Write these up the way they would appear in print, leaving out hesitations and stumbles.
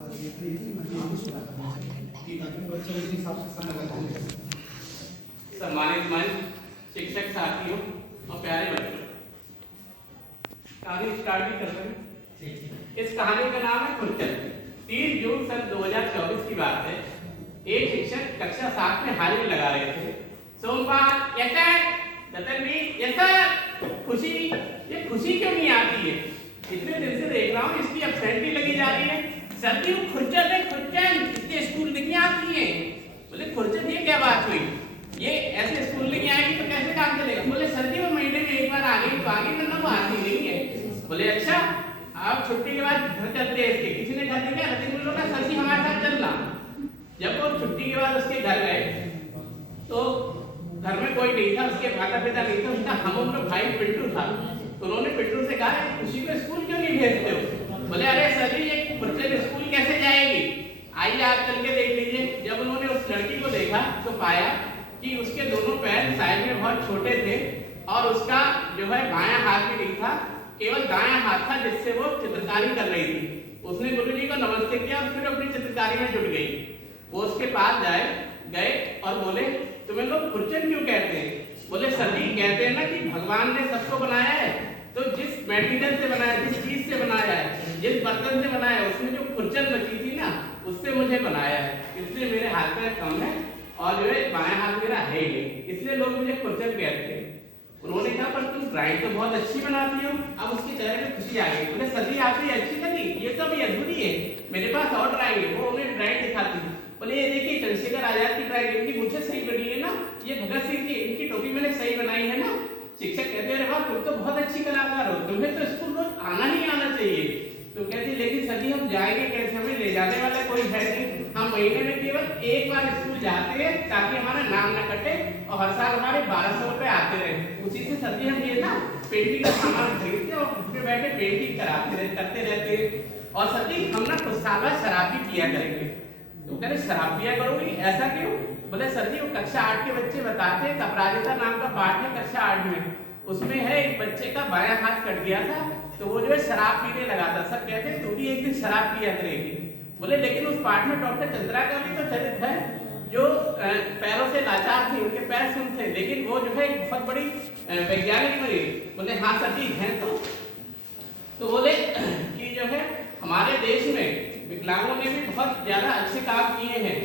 सम्मानित मंच, शिक्षक साथियों और प्यारे बच्चों, कहानी स्टार्ट भी कर रहे हैं। इस कहानी का नाम है खुरचन। 3 जून सन 2024 की बात है। एक शिक्षक कक्षा 7 में हाजिरी लगा रहे थे। सोमवार यस सर, दत्तन भी यस सर। खुशी, ये खुशी क्यों नहीं आती है? इतने दिन से देख रहा हूँ इसकी एब्सेंटी लगी जा रही है। सर जी वो खुरचन है, खुरचन इसके स्कूल नहीं आती है। बोले खुरचन ये क्या बात हुई? ये ऐसे स्कूल नहीं आएगी तो कैसे काम चलेगा? बोले सर जी वो महीने में एक बार आ गई तो आगे करना वो आती नहीं है। बोले अच्छा आप छुट्टी के बाद घर चलते हैं इसके। किसी ने कहा क्या रतिन बोला सर जी हमारे साथ चलना। जब वो छुट्टी के बाद उसके घर गए तो घर में कोई नहीं था, उसके माता पिता नहीं थे, उसका हम लोग भाई पिंटू था। तो उन्होंने पिंटू से कहा खुशी को स्कूल क्यों नहीं भेजते हो? बोले अरे सर जी ये खुरचन स्कूल कैसे जाएगी? आइए आप चल के देख लीजिए। जब उन्होंने उस लड़की को देखा तो पाया कि उसके दोनों पैर साइज में बहुत छोटे थे और उसका जो है बायां हाथ भी नहीं था, केवल दायां हाथ था जिससे वो चित्रकारी कर रही थी। उसने गुरु जी को नमस्ते किया और फिर अपनी चित्रकारी में जुट गई। वो उसके पास गए और बोले तुम्हें लोग खुरचन क्यों कहते हैं? बोले सर जी कहते हैं ना कि भगवान ने सबको बनाया है तो जिस मटेरियल से बनाया, जिस चीज से बनाया है, जिस बर्तन से बनाया है, उसमें जो खुरचन बची थी ना उससे मुझे बनाया है, इसलिए मेरे हाथ में कम है और जो है बायां हाथ मेरा है ही नहीं, इसलिए लोग मुझे खुरचन कहते हैं। उन्होंने कहा पर तुम ड्राइंग तो बहुत अच्छी बनाती हो। अब उसके चेहरे में खुशी आ गई। बोले सर जी आपकी अच्छी लगी? ये तो अभी अधूरी है, मेरे पास और ड्राइंग है। वो उन्हें ड्राइंग दिखाती। बोले ये देखिए चंद्रशेखर आजाद की ड्राइंग, इनकी मुझसे सही बनी है ना, ये भगत सिंह की, इनकी टोपी मैंने सही बनाई है ना। शिक्षक कहते हैं वाह तुम तो बहुत अच्छी कलाकार हो, तुम्हें तो स्कूल रोज आना ही आना चाहिए। तो कहती लेकिन सर जी हम जाएंगे कैसे, हमें ले जाने वाला कोई है नहीं, हम महीने में केवल एक बार स्कूल जाते हैं ताकि हमारा नाम न कटे और हर साल हमारे 1200 रुपए आते रहे। उसी से सर जी हम ये ना पेंटिंग का सामान खरीदते और घर पे बैठे पेंटिंग करते रहते हैं। और सर जी हम ना कुछ साल बाद शराब भी पिया करेंगे। तो कह रहे शराब पिया करोगी, ऐसा क्यों? बोले सर जी वो कक्षा 8 के बच्चे बताते हैं, अपराजिता नाम का पाठ है कक्षा 8 में, उसमें है एक बच्चे का बायां हाथ कट गया था तो वो जो है शराब पीने लगा था। सब कहते हैं तू भी एक दिन शराब पिया करेगी। बोले लेकिन उस पाठ में डॉक्टर चंद्रा का भी तो चरित्र है जो पैरों से लाचार थे, उनके पैर सुन थे, लेकिन वो जो है एक बहुत बड़ी वैज्ञानिक बनी। बोले हाँ सर जी है। तो बोले कि जो है हमारे देश में विकलांगों ने भी बहुत ज्यादा अच्छे काम किए हैं।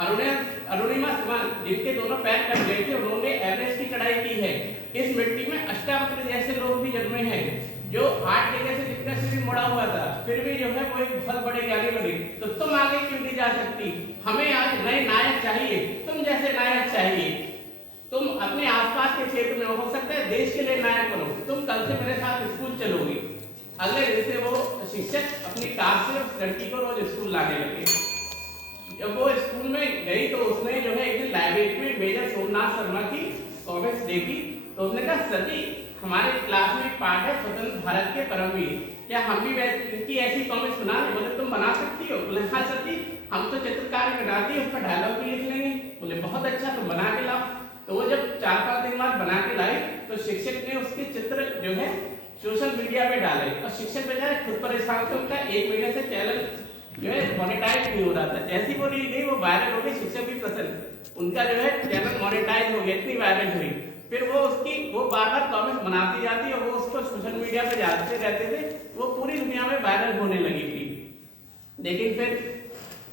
अरुणिमा सुमन जिनके दोनों पैर कट गए थे उन्होंने एवरेस्ट की चढ़ाई की है। इस मिट्टी में अष्टावक्र जैसे लोग भी जन्मे हैं जो 8 जगह से जितना से भी मुड़ा हुआ था फिर भी जो है वो एक बहुत बड़े ज्ञानी बने। तो तुम आगे क्यों नहीं जा सकती? हमें आज नए नायक चाहिए, तुम जैसे नायक चाहिए। तुम अपने आसपास के क्षेत्र में हो सकता है देश के लिए नायक बनो। तुम कल से मेरे साथ स्कूल चलोगी। अगले दिन से वो शिक्षक अपनी कार से उस लड़की को रोज स्कूल लाने लगे। जब वो स्कूल में गई तो उसने जो है एक दिन लाइब्रेरी में मेजर सोमनाथ शर्मा की कॉमिक्स देखी। तो उसने कहा सर जी हमारे क्लास में पाठ है स्वतंत्र भारत के परमवीर, क्या हम भी इनकी ऐसी कॉमिक्स बना लें? बोले तुम बना सकती हो? बोले हाँ सर जी हम तो चित्रकार बनाती है, उसका डायलॉग भी लिख लेंगे। बोले बहुत अच्छा तुम बना के लाओ। तो वो जब 4-5 दिन बाद बना के लाई तो शिक्षक ने उसके चित्र जो है सोशल मीडिया पे डाले और शिक्षक बेचारे खुद परेशान थे। उनका 1 महीने से चैनल जो है मोनेटाइज नहीं हो रहा था। जैसी वो रील गई वो वायरल हो गई, शिक्षक भी प्रसन्न, उनका जो है चैनल मोनेटाइज हो गया, इतनी वायरल हुई। फिर वो बार-बार कमेंट्स बनाती जाती और वो उसको सोशल मीडिया पे डालते रहते थे, वो पूरी दुनिया में वायरल होने लगी थी। लेकिन फिर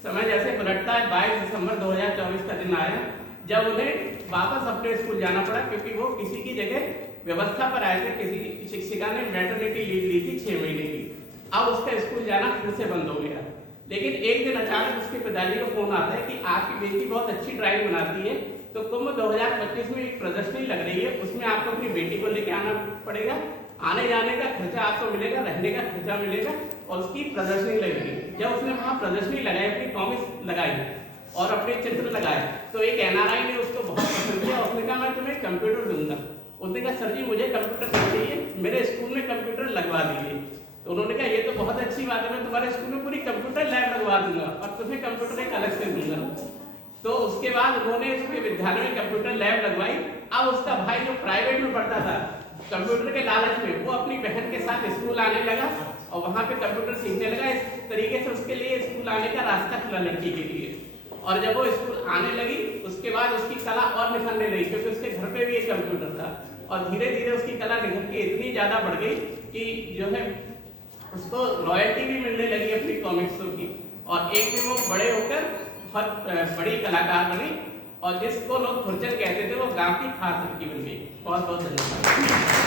समय जैसे पलटता है 22 दिसंबर 2024 का दिन आया जब उन्हें वापस अपने स्कूल जाना पड़ा क्योंकि वो किसी की जगह व्यवस्था पर आए थे। किसी शिक्षिका ने मैटरनिटी लीव ली थी 6 महीने की। अब उसका स्कूल जाना फिर से बंद हो गया। लेकिन एक दिन अचानक उसके पिताजी को फोन आता है कि आपकी बेटी बहुत अच्छी ड्राइंग बनाती है तो कुंभ 2025 में एक प्रदर्शनी लग रही है, उसमें आपको अपनी बेटी को लेकर आना पड़ेगा। आने जाने का खर्चा आपको मिलेगा, रहने का खर्चा मिलेगा और उसकी प्रदर्शनी लगेगी। जब उसने वहाँ प्रदर्शनी लगाई, अपनी कॉमिक्स लगाई और अपने चित्र लगाए तो एक NRI ने उसको बहुत पसंद किया। उसने कहा मैं तुम्हें कंप्यूटर दूंगा। उसने कहा सर जी मुझे कंप्यूटर नहीं चाहिए, मेरे स्कूल में कंप्यूटर लगवा दीजिए। तो उन्होंने कहा ये तो बहुत अच्छी बात है, मैं तुम्हारे स्कूल में पूरी कंप्यूटर लैब लगवा दूंगा और तुम्हें कंप्यूटर एक अलग से दूंगा। तो उसके बाद उन्होंने उसके विद्यालय में कंप्यूटर लैब लगवाई। अब उसका भाई जो प्राइवेट में पढ़ता था कंप्यूटर के लालच में वो अपनी बहन के साथ स्कूल आने लगा और वहाँ पे कंप्यूटर सीखने लगा। इस तरीके से उसके लिए स्कूल आने का रास्ता खुला लड़की के लिए। और जब वो स्कूल आने लगी उसके बाद उसकी कला और निखरने लगी, क्योंकि उसके घर पे भी एक कंप्यूटर था। और धीरे धीरे उसकी कला निखर के इतनी ज़्यादा बढ़ गई कि जो है उसको रॉयल्टी भी मिलने लगी अपनी कॉमिक्सों की। और एक दिन वो बड़े होकर बहुत बड़ी कलाकार बनी और जिसको लोग खुरचन कहते थे वो गांव की खास लड़की बन गई। बहुत बहुत धन्यवाद।